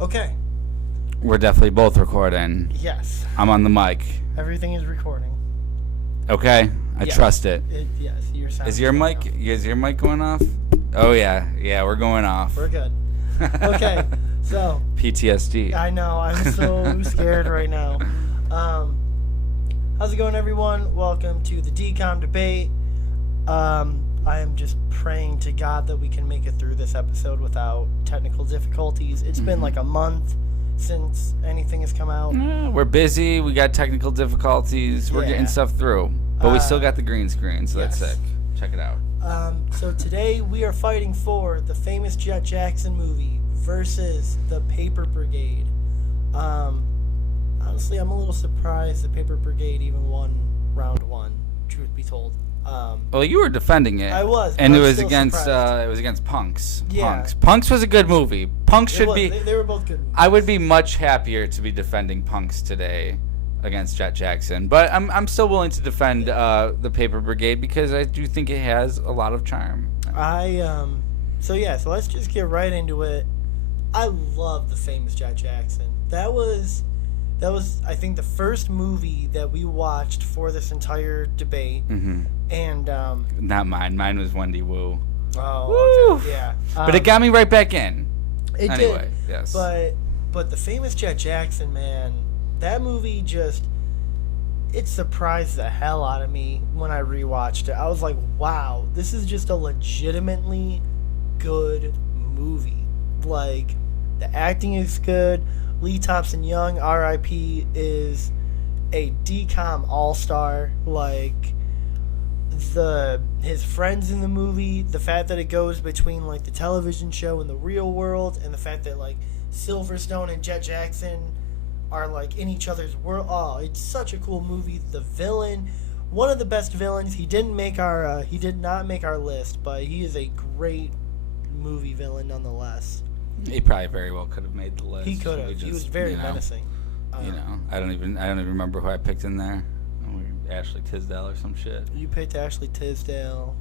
Okay. We're definitely both recording. Yes. I'm on the mic. Everything is recording. Okay. I Yes. trust it. Yes. Is your mic going off? Oh yeah. Yeah, we're going off. We're good. Okay. So. PTSD. I know. I'm so scared right now. How's it going, everyone? Welcome to the Dcom debate. I am just praying to God that we can make it through this episode without technical difficulties. It's been like a month since anything has come out. We're busy. We got technical difficulties. We're getting stuff through. But we still got the green screen, so that's sick. Check it out. So today we are fighting for the famous Jett Jackson movie versus the Paper Brigade. Honestly, I'm a little surprised the Paper Brigade even won round one, truth be told. Well, you were defending it. I was, and but it I'm was still against surprised. it was against Punks. Yeah. Punks was a good movie. Punks should be. They were both good movies. I would be much happier to be defending Punks today against Jett Jackson, but I'm still willing to defend the Paper Brigade because I do think it has a lot of charm. So let's just get right into it. I love the famous Jett Jackson. That was I think the first movie that we watched for this entire debate. Mm-hmm. And not mine. Mine was Wendy Wu. Oh, okay. Yeah. But it got me right back in. It anyway, did. Yes. But the famous Jett Jackson, man, that movie it surprised the hell out of me when I rewatched it. I was like, wow, this is just a legitimately good movie. Like, the acting is good. Lee Thompson-Young, R.I.P., is a Dcom all-star. Like, his friends in the movie, the fact that it goes between like the television show and the real world, and the fact that like Silverstone and Jett Jackson are like in each other's world. Oh, it's such a cool movie. The villain, one of the best villains. He did not make our list, but he is a great movie villain nonetheless. He probably very well could have made the list. He could have. He was very menacing. I don't even remember who I picked in there. Ashley Tisdale or some shit. You picked Ashley Tisdale.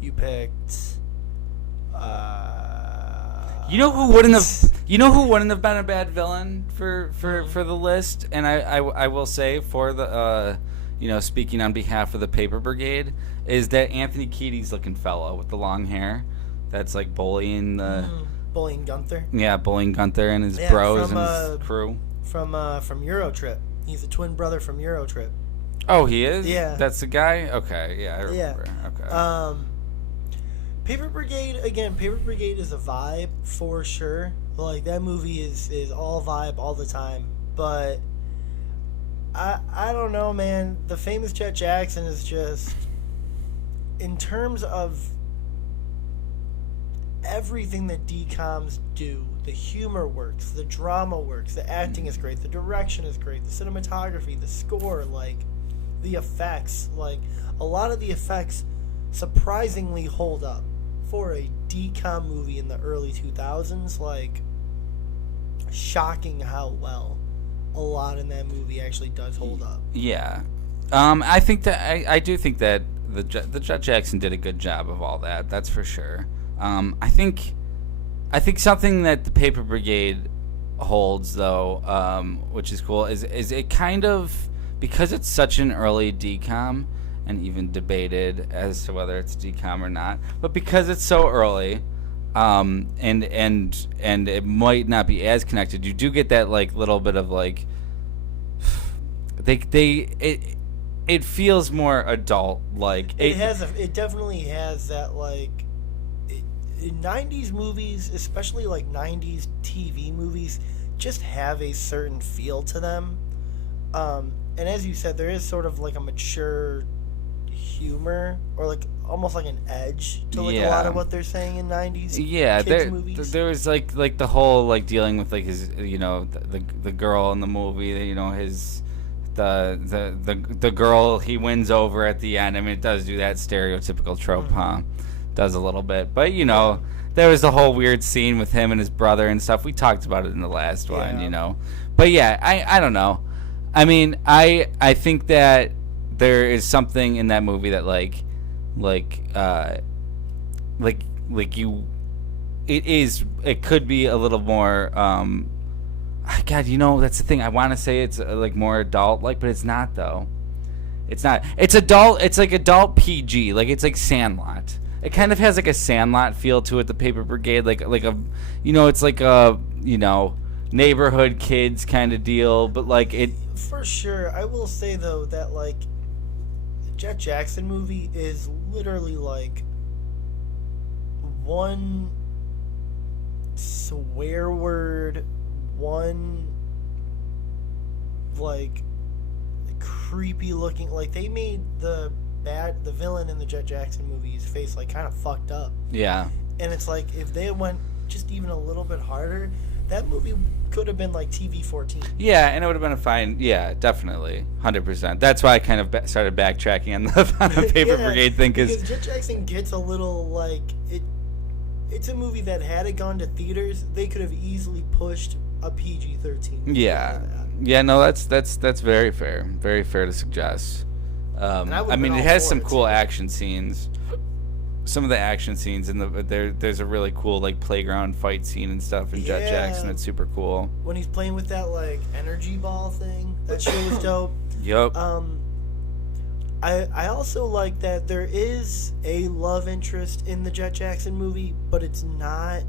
You picked. You know who wouldn't have been a bad villain for the list, and I will say for the speaking on behalf of the Paper Brigade, is that Anthony Kiedis looking fellow with the long hair that's like bullying Gunther. Yeah, bullying Gunther and his bros and his crew from Eurotrip. He's the twin brother from Eurotrip. Oh, he is? Yeah. That's the guy? Okay, yeah, I remember. Yeah. Okay. Paper Brigade is a vibe for sure. Like, that movie is all vibe all the time. But I don't know, man. The famous Jett Jackson is just, in terms of everything that DComs do, the humor works, the drama works, the acting is great, the direction is great, the cinematography, the score, like, the effects, like, a lot of the effects surprisingly hold up for a DCom movie in the early 2000s. Like, shocking how well a lot in that movie actually does hold up. Yeah. I think that I do think that the Jett Jackson did a good job of all that. That's for sure. I think something that the Paper Brigade holds, though, which is cool, is it kind of, because it's such an early DCom, and even debated as to whether it's DCom or not, but because it's so early, and it might not be as connected, you do get that like little bit of like, it feels more adult, like it definitely has that, like, in 90s movies, especially like 90s TV movies, just have a certain feel to them. And as you said, there is sort of like a mature humor, or like almost like an edge to like a lot of what they're saying in 90s kids movies. There was like the whole like dealing with like his the girl in the movie, his the girl he wins over at the end. I mean, it does do that stereotypical trope, huh? Does a little bit, but there was the whole weird scene with him and his brother and stuff. We talked about it in the last one, but yeah, I don't know. I mean, I think that there is something in that movie that like you it could be a little more. God, that's the thing. I want to say it's like more adult, like, but it's not though. It's not. It's adult. It's like adult PG. Like it's like Sandlot. It kind of has like a Sandlot feel to it. The Paper Brigade, like a, it's like a neighborhood kids kind of deal, but like it. For sure, I will say though that like the Jett Jackson movie is literally like one swear word, one like creepy looking, like they made the villain in the Jett Jackson movie's face like kind of fucked up. Yeah. And it's like if they went just even a little bit harder, that movie could have been like TV-14. Yeah, and it would have been a fine. Yeah, definitely, 100%. That's why I kind of started backtracking on the Paper Brigade thing because Jett Jackson gets a little like it. It's a movie that had it gone to theaters, they could have easily pushed a PG-13. Yeah, yeah. No, that's very fair. Very fair to suggest. I mean, it has some cool action scenes. Some of the action scenes there's a really cool like playground fight scene and stuff in Jett Jackson. It's super cool. When he's playing with that like energy ball thing, that shit was dope. Yep. I also like that there is a love interest in the Jett Jackson movie, but it's not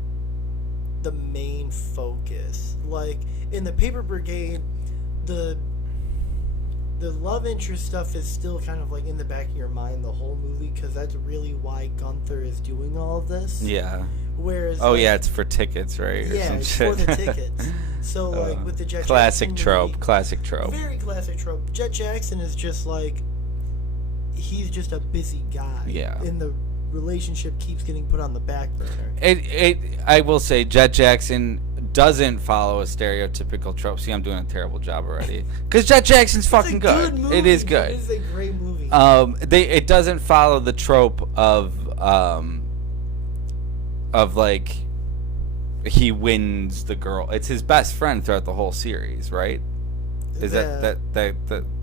the main focus. Like in the Paper Brigade, the love interest stuff is still kind of like in the back of your mind the whole movie, because that's really why Gunther is doing all of this. Yeah. Whereas it's for tickets, right? Yeah, it's for the tickets. So like with the Jett classic Jackson trope, movie, classic trope. Very classic trope. Jett Jackson is just like, he's just a busy guy. Yeah. And the relationship keeps getting put on the back burner. I will say Jett Jackson doesn't follow a stereotypical trope. See, I'm doing a terrible job already. Because Jett Jackson's fucking good. Movie. It is good. It is a great movie. It doesn't follow the trope of like he wins the girl. It's his best friend throughout the whole series, right? Is that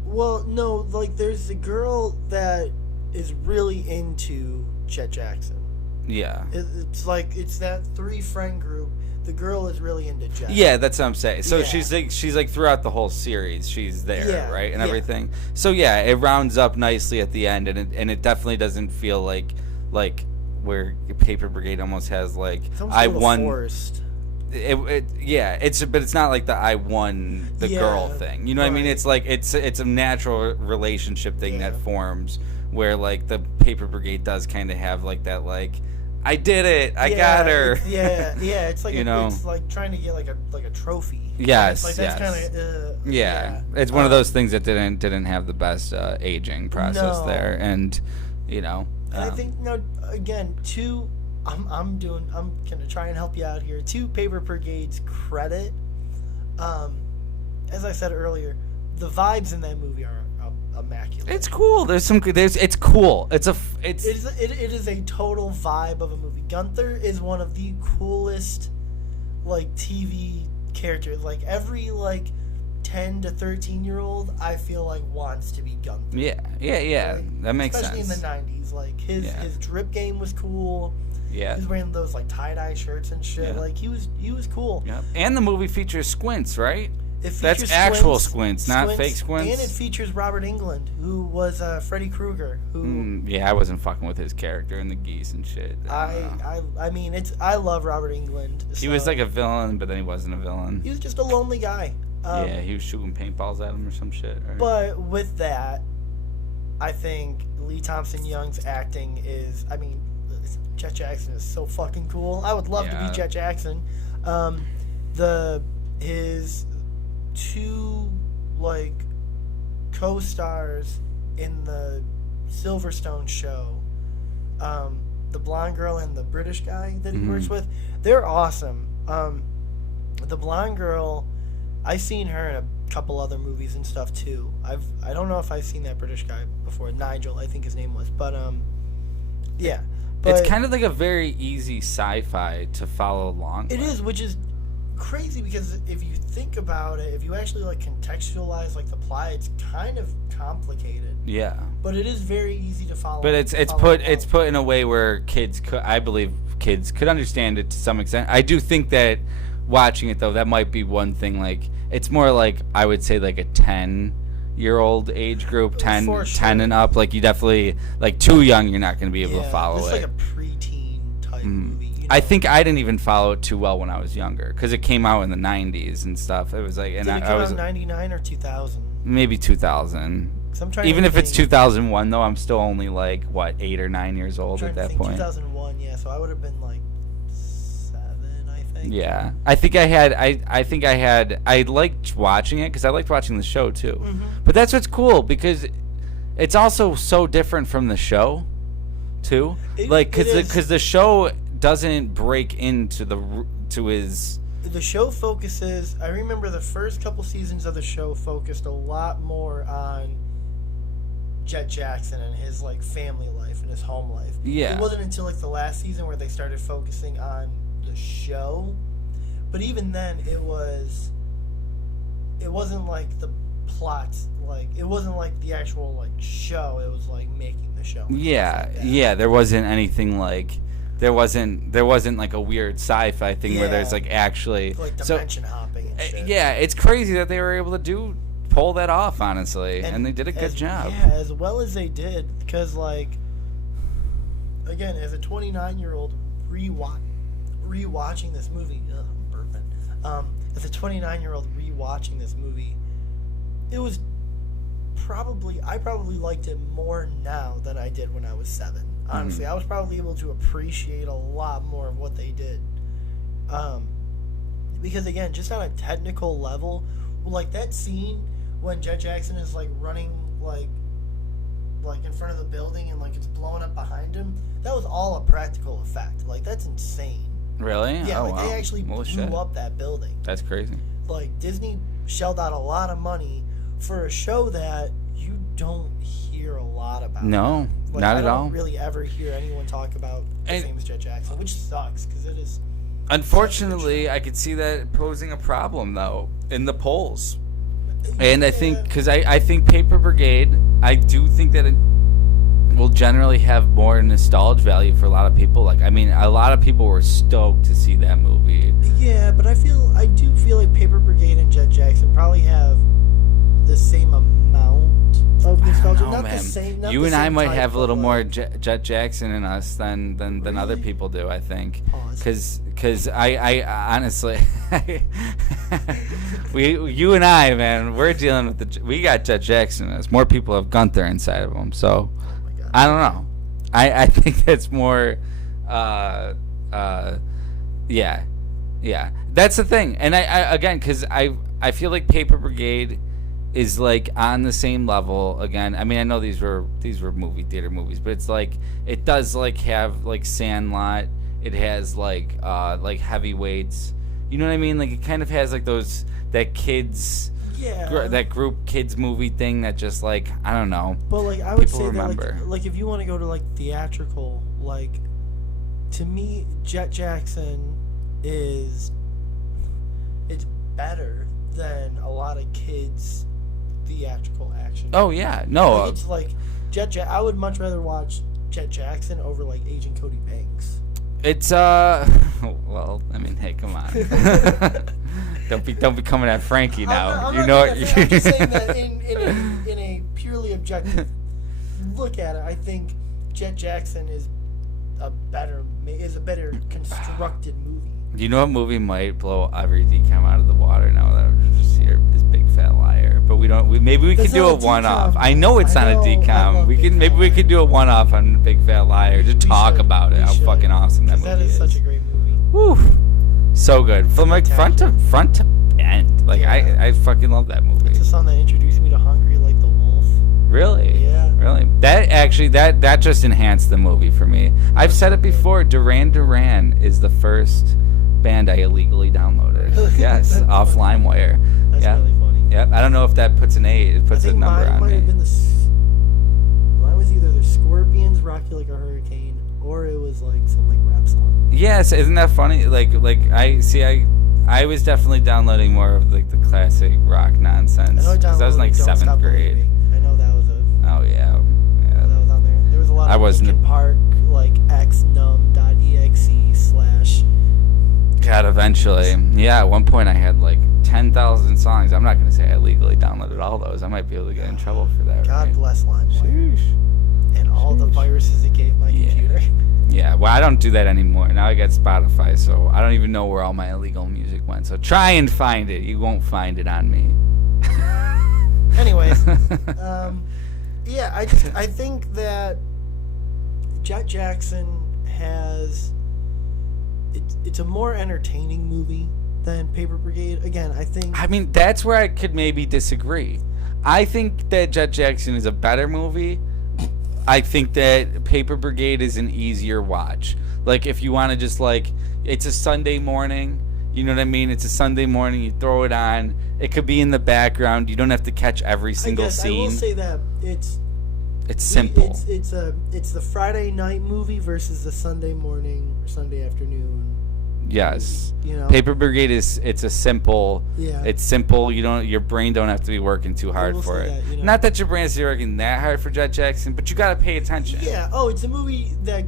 Well, no, like there's a girl that is really into Jett Jackson. Yeah. It's like it's that 3-friend group. The girl is really into Jett. Yeah, that's what I'm saying. So she's like throughout the whole series, she's there, right, and everything. So yeah, it rounds up nicely at the end, and it definitely doesn't feel like where Paper Brigade almost has like I won. Forced. But it's not like the I won the girl thing. You know what I mean? It's like it's a natural relationship thing that forms where like the Paper Brigade does kind of have like that like. I did it. I got her. It's like it's like trying to get like a trophy. Yes, like that's kind of It's one of those things that didn't have the best aging process there, and And I think again, I'm gonna try and help you out here. To Paper Brigade's credit, as I said earlier, the vibes in that movie are immaculate. It's cool. It's cool. It is a total vibe of a movie. Gunther is one of the coolest like TV characters. Like every like 10 to 13-year-old I feel like wants to be Gunther. Yeah. Like, that makes sense. Especially in the 90s. Like his drip game was cool. Yeah. He was wearing those like tie-dye shirts and shit. Yeah. Like he was cool. Yep. And the movie features squints, right? That's actual squints, not fake squints. And it features Robert Englund, who was Freddy Krueger. I wasn't fucking with his character and the geese and shit. I mean, I love Robert Englund. He was like a villain, but then he wasn't a villain. He was just a lonely guy. He was shooting paintballs at him or some shit. Right? But with that, I think Lee Thompson Young's acting is. I mean, Jett Jackson is so fucking cool. I would love to be Jett Jackson. His 2 like co-stars in the Silverstone show, the blonde girl and the British guy that he works with, they're awesome. The blonde girl, I've seen her in a couple other movies and stuff too. I don't know if I've seen that British guy before, Nigel I think his name was, but it's kind of like a very easy sci-fi to follow along. It is, which is crazy because if you think about it, if you actually like contextualize like the plot, it's kind of complicated. Yeah. But it is very easy to follow. But it's put in a way where I believe kids could understand it to some extent. I do think that watching it though, that might be one thing. Like it's more like I would say like a 10-year-old age group, 10 and up. Like you definitely like too young, you're not going to be able to follow it. It's like a preteen type movie. You know? I think I didn't even follow it too well when I was younger because it came out in the 90s and stuff. It was like, and Did it come I was out in 99 or 2000? Maybe 2000. Even if it's 2001 though, I'm still only like what 8 or 9 years old at that point. 2001, yeah. So I would have been like 7, I think. Yeah, I think I liked watching it because I liked watching the show too. Mm-hmm. But that's what's cool because it's also so different from the show, too. Because the show doesn't break into his. The show focuses. I remember the first couple seasons of the show focused a lot more on Jett Jackson and his like family life and his home life. Yeah. It wasn't until like the last season where they started focusing on the show. But even then, it wasn't like the plots. Like it wasn't like the actual like show. It was like making the show. Yeah. There wasn't anything like. There wasn't like a weird sci-fi thing where there's like actually like dimension hopping and shit. Yeah, it's crazy that they were able to pull that off, honestly, and they did a good job. Yeah, as well as they did, because like again, as a 29-year-old rewatching this movie, I'm burping. As a 29-year-old rewatching this movie, it was I probably liked it more now than I did when I was 7. Honestly, I was probably able to appreciate a lot more of what they did. Because again, just on a technical level, like that scene when Jett Jackson is like running like in front of the building and like it's blowing up behind him, that was all a practical effect. Like that's insane. Really? Yeah, wow. They actually blew up that building. That's crazy. Like Disney shelled out a lot of money for a show that you don't hear a lot about. No, not at all. I don't really ever hear anyone talk about the famous Jett Jackson, which sucks because it is. Unfortunately, I could see that posing a problem though in the polls, and I think because I think Paper Brigade, I do think that it will generally have more nostalgia value for a lot of people. Like, I mean, a lot of people were stoked to see that movie. Yeah, but I do feel like Paper Brigade and Jett Jackson probably have the same amount of nostalgia. Not the same. You and I might have a little more Jett Jackson in us than really? Other people do. I think because I honestly, you and I, man, we're dealing with we got Jett Jackson in us. More people have Gunther inside of them, so I don't know. I think that's more. Yeah, that's the thing. And I again, because I feel like Paper Brigade is like on the same level again. I mean, I know these were movie theater movies, but it's like it does like have like Sandlot. It has like Heavyweights. You know what I mean? Like it kind of has like that kids. Yeah. That group kids movie thing that just like I don't know. But like I would people say remember. that like if you want to go to like theatrical, like to me Jett Jackson it's better than a lot of kids theatriral action. Oh yeah, no. Like, it's like I would much rather watch Jett Jackson over like Agent Cody Banks. It's well, I mean, hey, come on. don't be coming at Frankie now. I'm not I'm just saying that in a purely objective look at it, I think Jett Jackson is a better constructed movie. You know what movie might blow every Dcom out of the water now that I'm just here is Big Fat Liar. But maybe we could do a one-off. I know it's not a Dcom. We could do a one-off on Big Fat Liar. Just talk about it. How fucking awesome that movie is. That is such a great movie. Woo. So good. From like front to end. Like I fucking love that movie. It's the song that introduced me to Hungry Like the Wolf. Really? Yeah. Really? That actually that just enhanced the movie for me. I've said it before, Duran Duran is the first band I illegally downloaded. Yes, off LimeWire. That's really funny. Yep. I don't know if that puts a number on mine me. Mine was either the either Scorpions, "Rock You Like a Hurricane," or it was like some like rap song. Yes, isn't that funny? Like I was definitely downloading more of like the classic rock nonsense. I know Because I was in like Don't 7th Stop grade. Believing. I know that was Oh yeah. that was on there. There was a lot I of wasn't- Linkin Park, like xnum.exe/ God, eventually. Yeah, at one point I had like 10,000 songs. I'm not going to say I legally downloaded all those. I might be able to get in trouble for that. God right? bless LimeWire Sheesh. and all the viruses it gave my computer. Yeah, well, I don't do that anymore. Now I got Spotify, so I don't even know where all my illegal music went. So try and find it. You won't find it on me. Anyways, yeah, I think that Jett Jackson has it's a more entertaining movie than Paper Brigade. Again, I think I mean, that's where I could maybe disagree. I think that Jett Jackson is a better movie. I think that Paper Brigade is an easier watch. Like, if you want to just, like, it's a Sunday morning, you know what I mean? It's a Sunday morning, you throw it on. It could be in the background. You don't have to catch every single I scene. will say that It's simple. It's the Friday night movie versus the Sunday morning or Sunday afternoon. Yes. You know? Paper Brigade it's a simple. Yeah. It's simple. Your brain don't have to be working too hard will for say it. that, you know. Not that your brain is working that hard for Jett Jackson, but you got to pay attention. Yeah. Oh, it's a movie that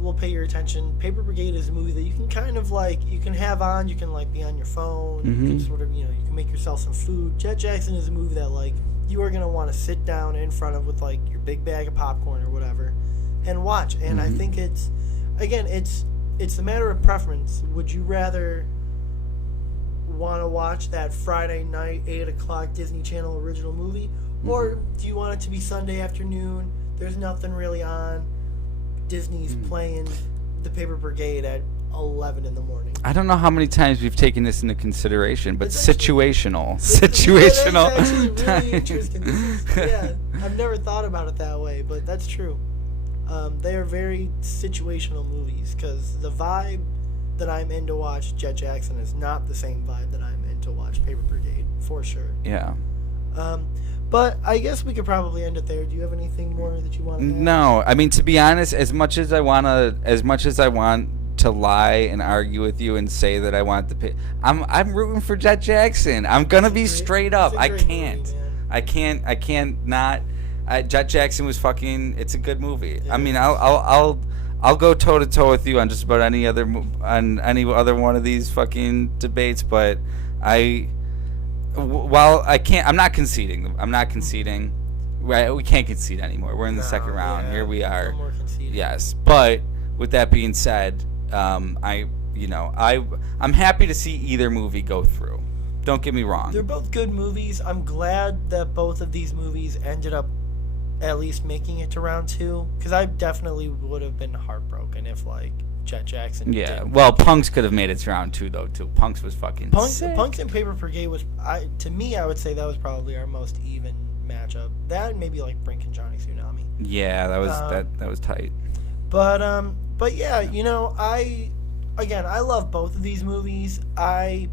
will pay your attention. Paper Brigade is a movie that you can kind of like you can have on. You can like be on your phone. You can sort of you can make yourself some food. Jett Jackson is a movie that like you are gonna want to sit down in front of with like your big bag of popcorn or whatever, and watch. And I think it's a matter of preference. Would you rather want to watch that Friday night 8:00 Disney Channel original movie, or do you want it to be Sunday afternoon? There's nothing really on. Disney's playing the Paper Brigade at 11 in the morning. I don't know how many times we've taken this into consideration, but It's actually- situational. That's Situational. actually really interesting. Yeah, I've never thought about it that way, but that's true. They are very situational movies because the vibe that I'm in to watch Jett Jackson is not the same vibe that I'm in to watch Paper Brigade, for sure. Yeah. But I guess we could probably end it there. Do you have anything more that you want to add? No, I mean, to be honest, as much as I want to lie and argue with you and say that I want to pay, I'm rooting for Jett Jackson. I'm gonna be straight up. It's a I great can't. movie, man. I can't not. Jett Jackson was fucking. It's a good movie. Yeah, I mean, it is. I'll go toe to toe with you on just about any other one of these fucking debates. But while I can't, I'm not conceding. Right, we can't concede anymore. We're in the second round. Yeah, Here we are. no more conceding. Yes, but with that being said, I'm happy to see either movie go through. Don't get me wrong. They're both good movies. I'm glad that both of these movies ended up at least making it to round 2, because I definitely would have been heartbroken if like Jett Jackson. Yeah, didn't. well, Punks could have made it to round 2 though too. Punks was fucking sick. Punks and Paper Brigade was, to me, I would say that was probably our most even matchup. That and maybe like Brink and Johnny Tsunami. Yeah, that was that was tight. But yeah, I love both of these movies. I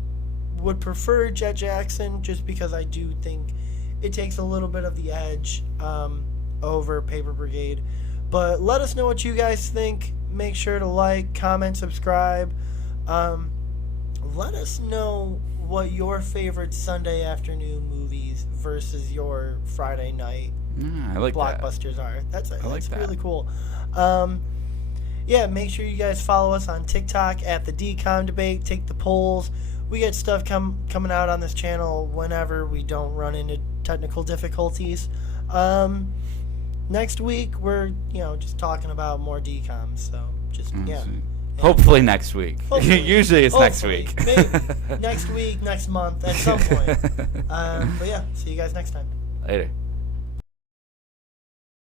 would prefer Jett Jackson just because I do think it takes a little bit of the edge over Paper Brigade. But let us know what you guys think. Make sure to like, comment, subscribe. Let us know what your favorite Sunday afternoon movies versus your Friday night I like blockbusters are. That's like that. really cool. Yeah, make sure you guys follow us on TikTok at the Dcom debate. Take the polls. We get stuff coming out on this channel whenever we don't run into technical difficulties. Next week we're just talking about more DComs. So just yeah. Hopefully next week. Hopefully. Usually it's next week. Maybe. Next week, next month, at some point. But yeah, see you guys next time. Later.